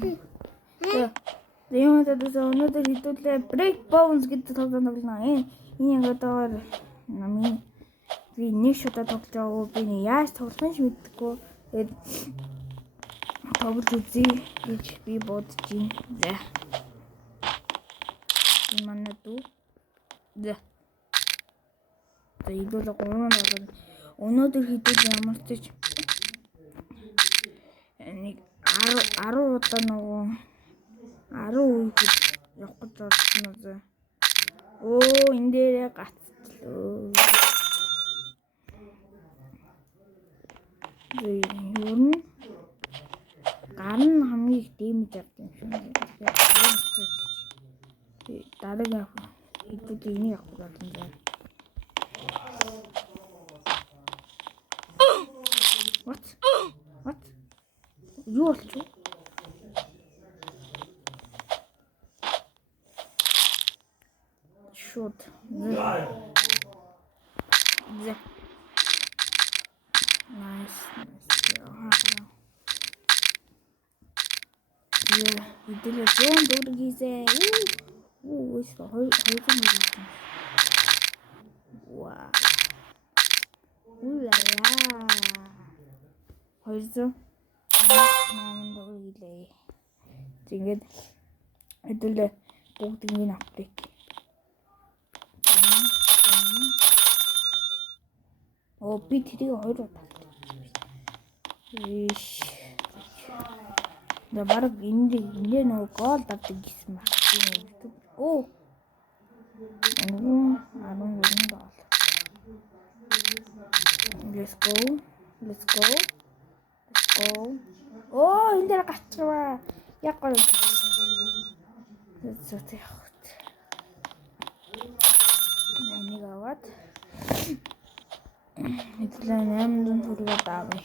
юм. Тэгээд өнөөдөр хэдүүлээ break bones гэдэг тоглоом тоглоно. Энэ одоо намын би нэг шудаа тоглож байгаа. Би яаж тоглох нь мэддэггүй. Тэгээд тоглож үзье гэж би бодож байна. За. Энэ манай дүү. За. Хэдүүлээ 3 болгоно. Өнөөдөр хэдүүл ямар ч нэг 10 удаа нөгөө 10 үед явах гэж байна зэ. Энэ дээрээ гацлоо. Юу нь гар нь хамгийн их дэмэж авдаг юм шиг. Дараагийн хэдүүл энийг авах болно зэ. What? Юу болчих вэ? Шууд. Nice. Хэдүүлээ 100 дөрөв хийзээ. Өсө 200 хийсэн. Вау. Улаа. 200 намайг дөрвөлээ. Тэгээд хэдүүлээ бүгдийг авдаг. Би тэрийг 2 удаа. Бараг энд нөгөө гол авдаг гэсэн мах. 13 доо. Let's go. Энэ дээр гацгаа. Яг гоё. Зөтэй хот. Энийг аваад. Хэдлээ 8 төгрөг авъя.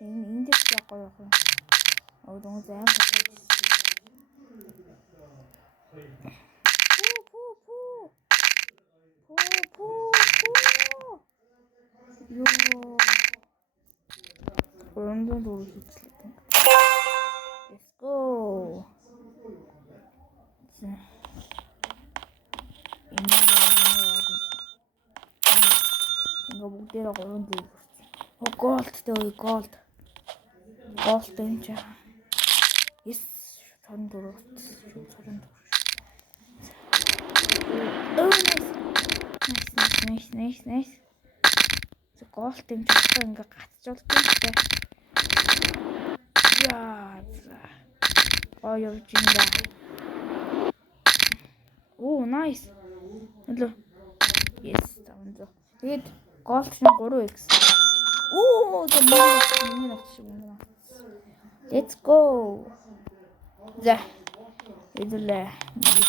Энэ дээр яг гоё юм. Дөнгөж зам. Let's go. Бүгдээрээ 3 дэх. Gold юм чаа. Yes, 34. Nice. Gold юм чаа ингээ гацжуулдаг юм байна. Яа. Явж инда. Nice. Hello. Yes, 500. Тэгээд голд шин 3x. Let's go. За. Хэдүүлээ.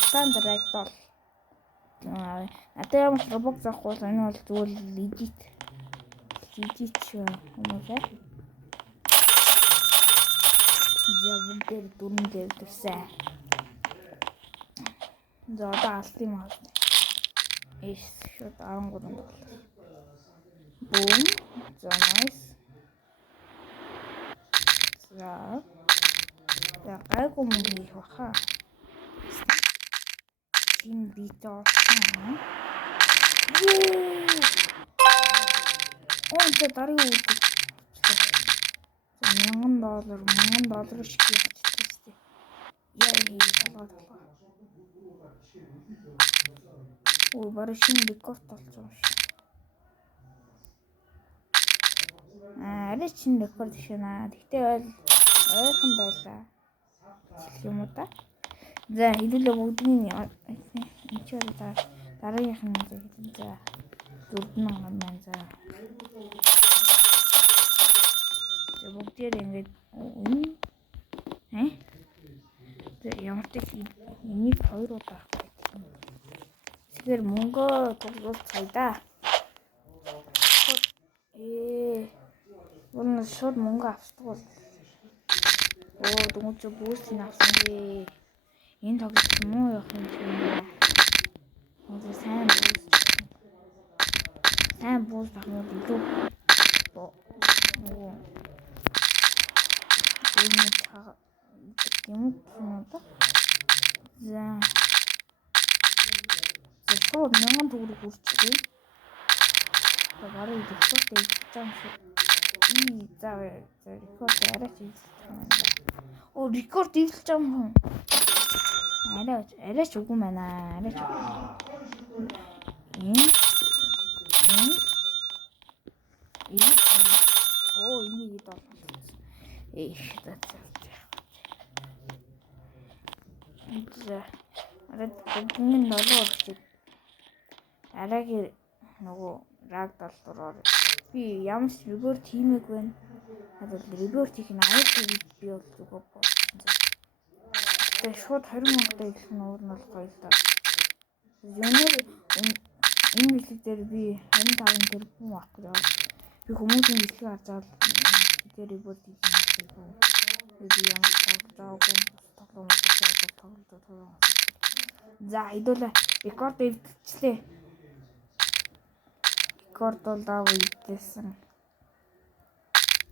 Стандарт рагдол. Надад ямар робок заахгүй энэ бол зүгээр legit хүмүүсээ. Бүгдээр дөрөв левелсэн. За одоо алт юм аа. Шууд 13 доллар. Boom. So nice. За гайгүй юм хийх баха. Син битоо. Тэ дараагийн үед. $1000 шиг хийчихсэн. Яа. Бараг шинэ рекорд болсон юм шиг. Арай шинэ рекорд шина. Тэгтээ ойрхон байлаа. Юм уу та? За хэдүүлээ бүгдний энэ ч дараагийнх нь за 4000 маань за. Бүгдээр ингэж ямар ч энийг 2 удаа авах гэдэг юм. Тэгэхээр мөнгө тоглоцгоё да. Уул шууд мөнгө авчихдаг бол. Дөнгөж бүүст нь авсан гээ. Энэ тоглолт муу явах юм шиг байна. Сайн бүүст. Буус бахмууд илүү нөгөө энэ цаа юм уу? За. Шууд 1000 төгрөг үрчээ. Барыг рекорд хийчихсэн шүү. За рекорд арайч хийчихсэн. Рекорд хийчихсэн юм. Арайч үгүй мэнэ. Арайч. Энийг доо. За. Арайгийн долоо орчих. Арайгийн нөгөө рагдал дураар би ямарч реборт хиймэг байна. Хадвал реборт хийх нь аюултай гэж би бол зүгээр бодсон. Тэгээ шууд 20,000 таа их нуур нь бол гоё л да. Юунаар энэ бичлэг дээр би 25 тэрбум авах гэж байна. Би хүмүүсийн бичлэг харж байгаа тэр реборт хийж байгаа юм. Би ямар тоглоогүй тоглоом тоглоо. За хэдүүлээ рекорд хийчихлээ. Рекорд бол даа үйдсэн.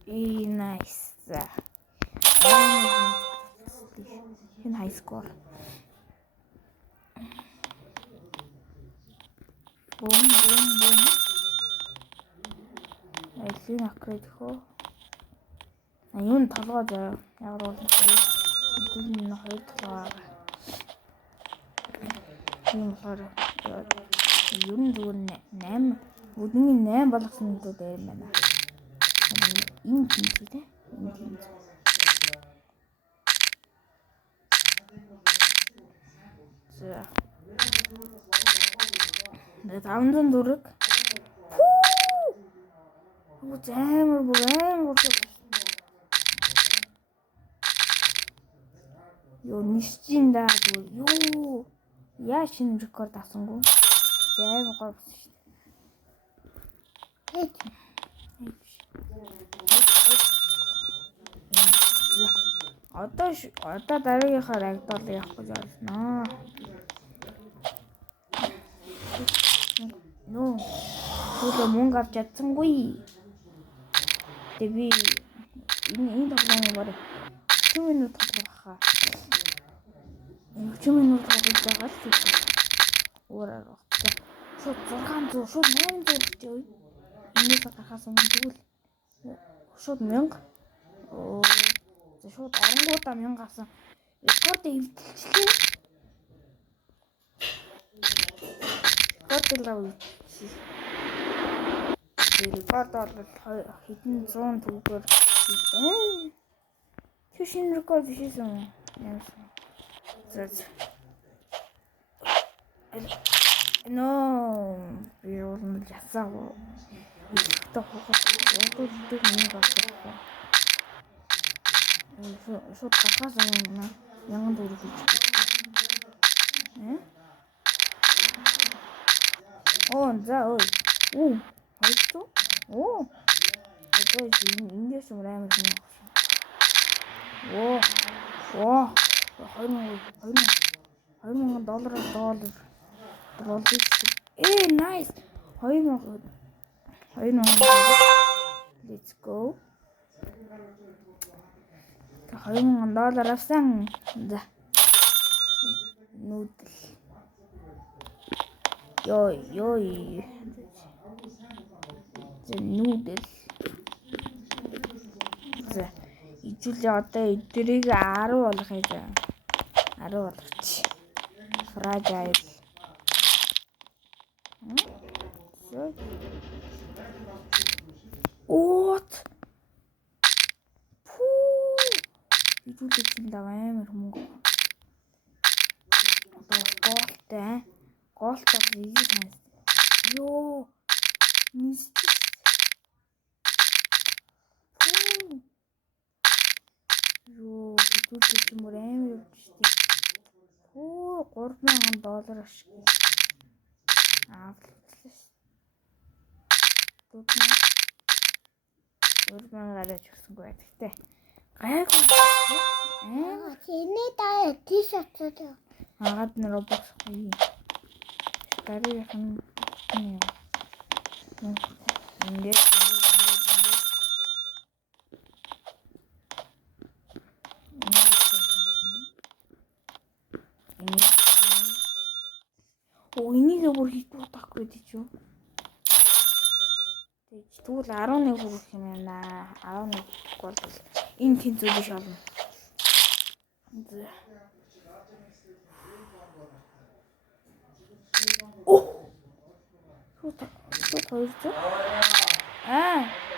Nice. Энэ high score. Boom. Элийн апгрейд хөө. Юун толгой заяа. Яг бол энэ хоёр толгой. Тийм болохоор ер нь зүгээр 8 өдний 8 болгосон юм дээр юм байна. Энэ тийм үү? Энэ тийм. За. 500 төгрөг. Амар Ёо нисчин даа юу? Яа шинэ рекорд авсангүй? Амар гоё болсон шүү дээ. Одоо дараагийнхаа рагдал явах гэж байна. Түлээ мөнгө авч чадсангүй. Тэгээ би энэ тоглоомыг барай 30 минут тоглохаа. 30 минут тоглож байгаа л тийм. Уураар багтаа. Шууд 600, шууд 800 гэж юу? Энэс гарахаас өмнө тэгвэл шууд 1000. Шууд оронгуудаа 1000 авсан. Рекорд эвдэлчлээ. Рекорд бол хэдэн 100 төгрөгөөр чи шинэ рекорд хийсэн юм. За. Би бол ясаагүй. Ихтэй хогод нэг авсан. Шууд гахаас өмнө 1000 төгрөг хийж. За ой. Хайцуу. Одоо индээс амар юм. $2000 доллар. Nice. 2000. Let's go. $2000 авсан. За. Нүүдэл. Ёй. Нүүдэл. За. Ижүүлээ одоо эдрийг 10 болгоё за. 10 болгоч. Fragile. What? Ижүүлээ чинь амар хөнгө. Одоо голтой ийгээс хайс. Ёо. Нист. Ёо, ижүүлээ чинь амар явж штий. $3000 ашиг. $4000 өгсөнгүй байх. Гэтэ гайгүй. Чиний даа t-shirt зөө. Агаад нь робокс гоё. Дараагийн юм. Ингээд. Энийг бүр хийхгүй тахгүй дээ ч юу. Тэгвэл 11 хүрэх юм байна. 11 бол энэ тэнцвэрийг шална. Шууд 200.